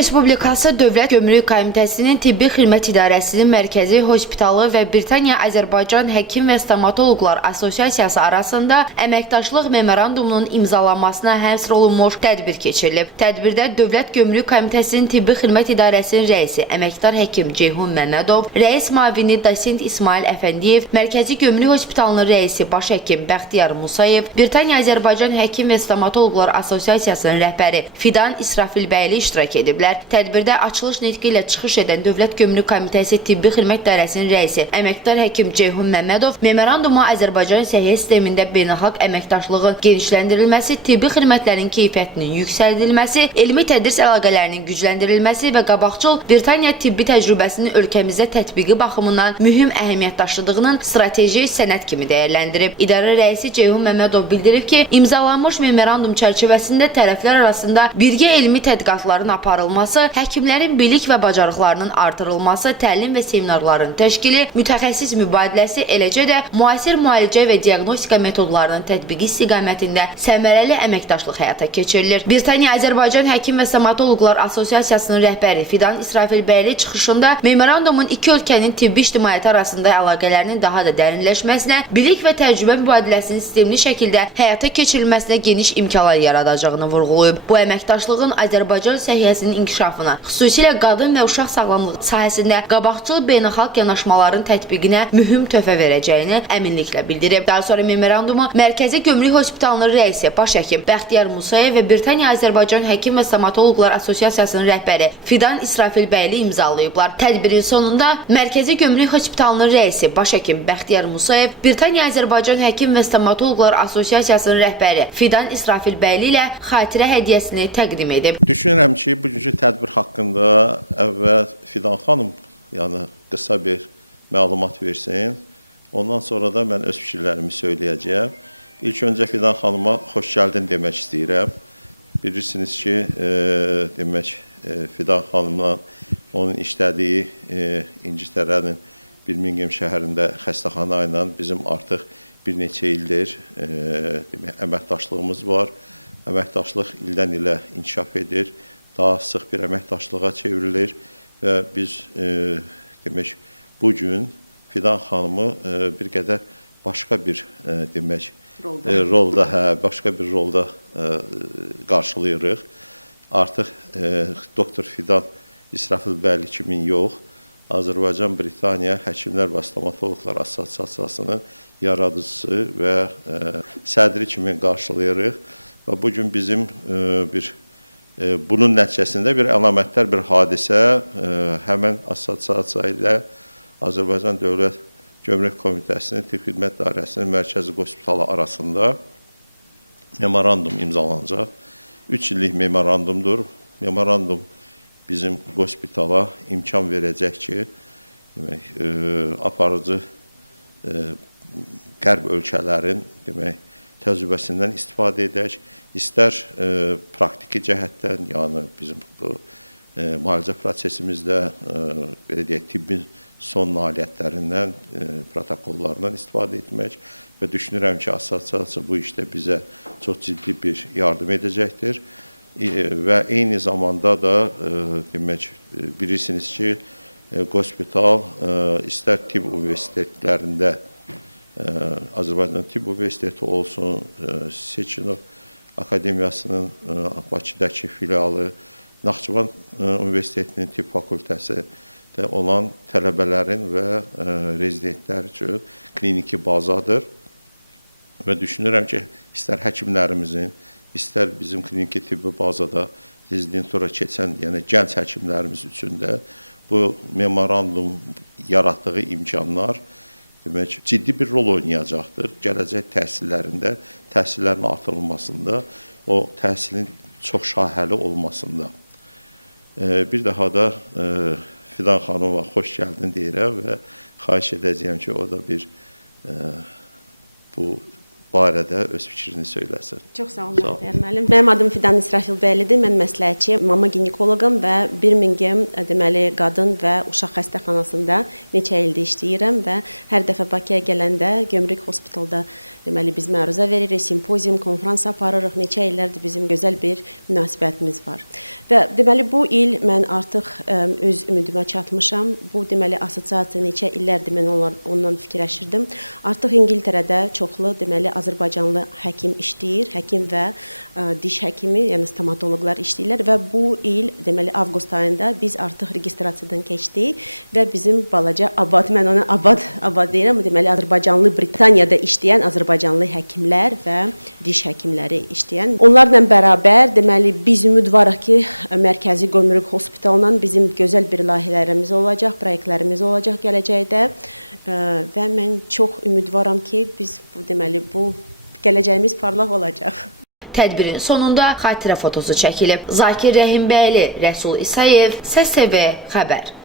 Respublikası Dövlət Gömrük Komitəsinin Tibbi Xidmət İdarəsinin Mərkəzi Hospitalı və Britaniya Azərbaycan Həkim və Stomatoloqlar Assosiasiyası arasında əməkdaşlıq memorandumunun imzalanmasına həsr olunmuş tədbir keçirilib. Tədbirdə Dövlət Gömrük Komitəsinin Tibbi Xidmət İdarəsinin rəisi əməkdar həkim Ceyhun Məmmədov, rəis müavini Dosent İsmail Əfəndiyev, Mərkəzi Gömrük Hospitalının rəisi baş həkim Bəxtiyar Musayev, Britaniya Azərbaycan Həkim və Stomatoloqlar Assosiasiyasının rəhbəri Fidan İsrafilbəyli iştirak ediblər. Tədbirdə açılış nitqi ilə çıxış edən Dövlət Gömrük Komitəsi Tibbi Xidmət İdarəsinin rəisi əməkdar həkim Ceyhun Məmmədov memoranduma Azərbaycan səhiyyə sistemində beynəlxalq əməkdaşlığın genişləndirilməsi, tibbi xidmətlərin keyfiyyətinin yüksəldilməsi, elmi tədris əlaqələrinin gücləndirilməsi və qabaqcıl Britaniya tibbi təcrübəsinin ölkəmizdə tətbiqi baxımından mühüm əhəmiyyət daşıdığının strateji sənəd kimi dəyərləndirib. İdarə rəisi Ceyhun Məmmədov bildirib ki, imzalanmış memorandum çərçivəsində tərəflər arasında birgə elmi tədqiqatların aparılması, həkimlərin bilik və bacarıqlarının artırılması, təlim və seminarların təşkili, mütəxəssis mübadiləsi, eləcə də müasir müalicə və diaqnostika metodlarının tətbiqi istiqamətində səmərəli əməkdaşlıq həyata keçirilir. Britaniya Azərbaycan Həkim və Stomatoloqlar Assosiasiyasının rəhbəri Fidan İsrafilbəyli çıxışında memorandumun iki ölkənin tibbi ictimaiyyəti arasında əlaqələrinin daha da dərinləşməsinə, bilik və təcrübə mübadiləsinin sistemli şəkildə həyata keçirilməsinə geniş imkanlar yaradacağını vurğulayıb. Bu əməkdaşlığın Azərbaycan səhiyyəsinin inkişafına, xüsusilə qadın və uşaq sağlamlığı sahəsində qabaqcıl beynəlxalq yanaşmaların tətbiqinə mühüm töhfə verəcəyini əminliklə bildirib. Daha sonra memorandumu Mərkəzi Gömrük Hospitalının rəisi baş həkim Bəxtiyar Musayev və Britaniya Azərbaycan Həkim və Stomatoloqlar Assosiasiyasının rəhbəri Fidan İsrafilbəyli imzalayıblar. Tədbirin sonunda Mərkəzi Gömrük Hospitalının rəisi baş həkim Bəxtiyar Musayev Britaniya Azərbaycan Həkim və Stomatoloqlar Assosiasiyasının rəhbəri Fidan İsrafilbəyli ilə xatirə hədiyyəsini təqdim edib. Düşünürəm ki, bugünkü tədbir haqqında əvvəl Fidan xanım qısa bir məlumat versin. Ondan sonra da mən öz fikirlərimi söyləyəcəyəm. İlk öncə Fidan xanıma xoş gəldin demək istəyirəm. Bilirsiniz ki, Fidan xanımla onun işlədiyi İngiltərənin Birmingham şəhərində xəstəxana ilə bizim artıq bir neçə ildir əməkdaşlığımız var. Əməkdaşlıq ildən ilə inkişaf edir, daha sıx bir əməkdaşlığa çevrilir və biz bugün Fidan xanımı bir qədər başqa bir rolda qarşılayırıq. Artıq Doktor Fidan İsrafilbəyli kimin yox, Azərbaycan Britaniya Həkimlər və Stomatoloqlar Assosiasiyasının yaradıcısı və sədri kimi qarşılayırıq. Və bugün bizim bunun nəticəsində bir əlamətdar bir hadisə həmən assosiasiya ilə Azərbaycan Dövlət Gömrük Komitəsinin Tibbi Xidmət İdarəsinin Mərkəzi Hospitalı arasında memorandum imzalanacaq. 3 illik memorandumdur. Memorandum bizim hospitala imkan verəcək ki, aparıcı qərb ölkələrin təcrübəsindən istifadə edək, istər praktiki cəhətdən, yəni bizim bu müalicə prosesimizdə belə deyək, tibbin son nailiyyətlərindən, protokollarından istifadə etmək və düşünürəm ki, assosiasiya bu işdə bizə çox ciddi bir yardım edəcəkdir və eyni zamanda da bilirsiniz ki, hospital istər tibb universitetlərində Azərbaycan Tibb Universiteti olsun, Seçinov Akademiyasının Bakıdakı filialı, Naxçıvan Universitetinin Tibb Fakültəsində olan tələbələrin və rezidentlər üçün kliniki bazadır və düşünürəm ki, istər həkimlərimizin, istər bizim kliniki tibbi bazada rezidentura keçən, yəni gənc həkimlərimiz üçün də bu memorandum yaratdığı imkanlar ciddi bir rol oynayacaqdır. Gələcək təhsillərində, təhsillərin artırılmasında, o təhsilin çox şahəli olmasında. Bir daha da Fidan xanıma xoş gəldin deyirəm və xahiş edəcəyəm ki, o da bir bu barədə öz fikrini söyləsin. Çox sağ olun, müəllim. Mənim adım Fidan İsrafilbəylidir. Mən məsləhətçi, mama ginekoloqam və Birmingham qadın və uşaq xəstəxanasında neçə ildir işləyirəm və hər dəfə Bakıya gələndə Gömrük Hospitalda deməli biz məruzə veririk, simpozium, konfrans aparırıq. Neçə illərdir bizim gözəl bir münasibətimiz var. Və deməli bu il mən artıq öz ümidimə çatmışam. Bu deməli assosiasiya neçə illərdir mən ondan fikirləşirdim. Artıq İngiltərədə çoxlu deməli Azərbaycanlı həkim işləyir, həkim və diş həkimi, yəni stomatoloqlar işləyirlər və bu il deməli avqust ayında biz artıq registrasiyadan keçdik və bizim balaca Abad, mən ona Abad deyirəm, deməli Azərbaycanlı Britaniyada işləyən Azərbaycanlı həkimlər və diş həkimləri işləyən. Onlarla bərabər deməli biz ümidvarıq ki, Mərkəzi Gömrük Hospitalından bizim gözəl bir layihələrimiz olacaq, proyektlərimiz olacaq gələcəkdə və mən çox ümidvaram ki, biz bu deməli bu gələcəyimiz parlaq olacaq. Tədbirin sonunda xatirə fotosu çəkilib. Zakir Rəhimbəyli, Rəsul İsayev, SSV xəbər.